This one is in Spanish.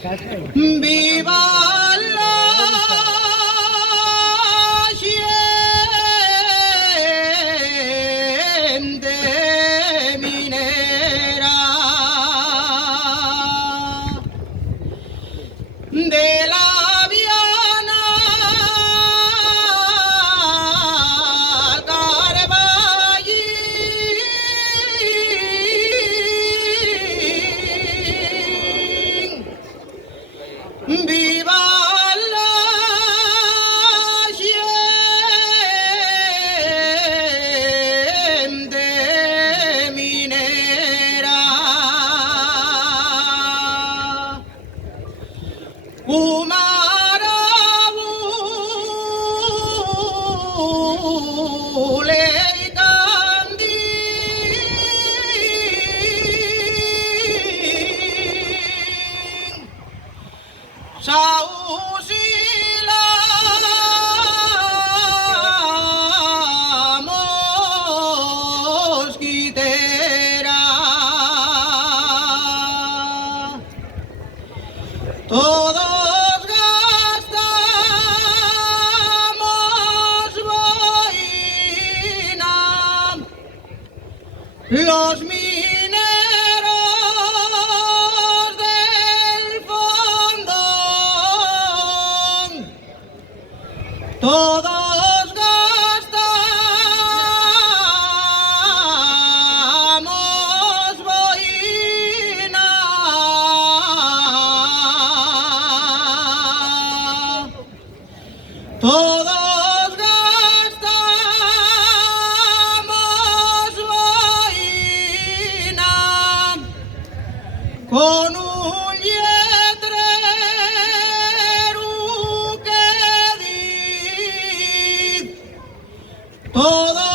Viva la gente minera de la Viana Carballín. Viva la gente minera. Umarabule Candín. Sausila mosquitera, todos gastamos boina, los mineros del fondo, todos gastamos boina, todos gastamos boina con un letrero que dice todo